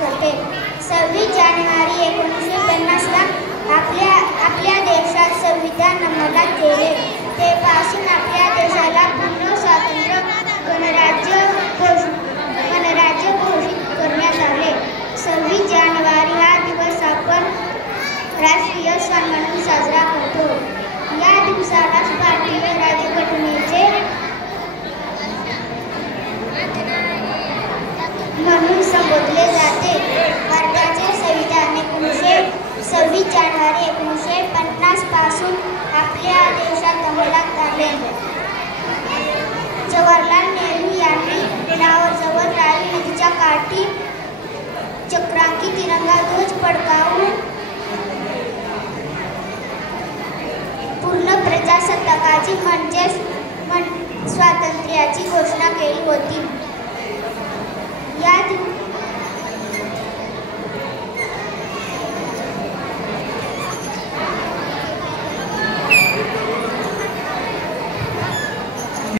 करते. 26 जानेवारी 1950ला आपल्या देशात संविधान अंमलात गेले. तेव्हापासून आपल्या देशाला पूर्ण स्वातंत्र्य गणराज्य घोषित करण्यात आले. 26 जानेवारी हा दिवस आपण राष्ट्रीय सण म्हणून साजरा करतो. या दिवसाला भारतीय राज्यघटनेचे म्हणून संबोधले जाते. भारताचे संविधान 26 जानेवारी 1950 पासून आपल्या देशात अंमलात आले. जवाहरलाल नेहरू यांनी लाहोरजवळ रावी नदीच्या काठी चक्रांकित तिरंगा ध्वज फडकावून पूर्ण प्रजासत्ताकाची म्हणजेच स्वातंत्र्याची घोषणा केली होती.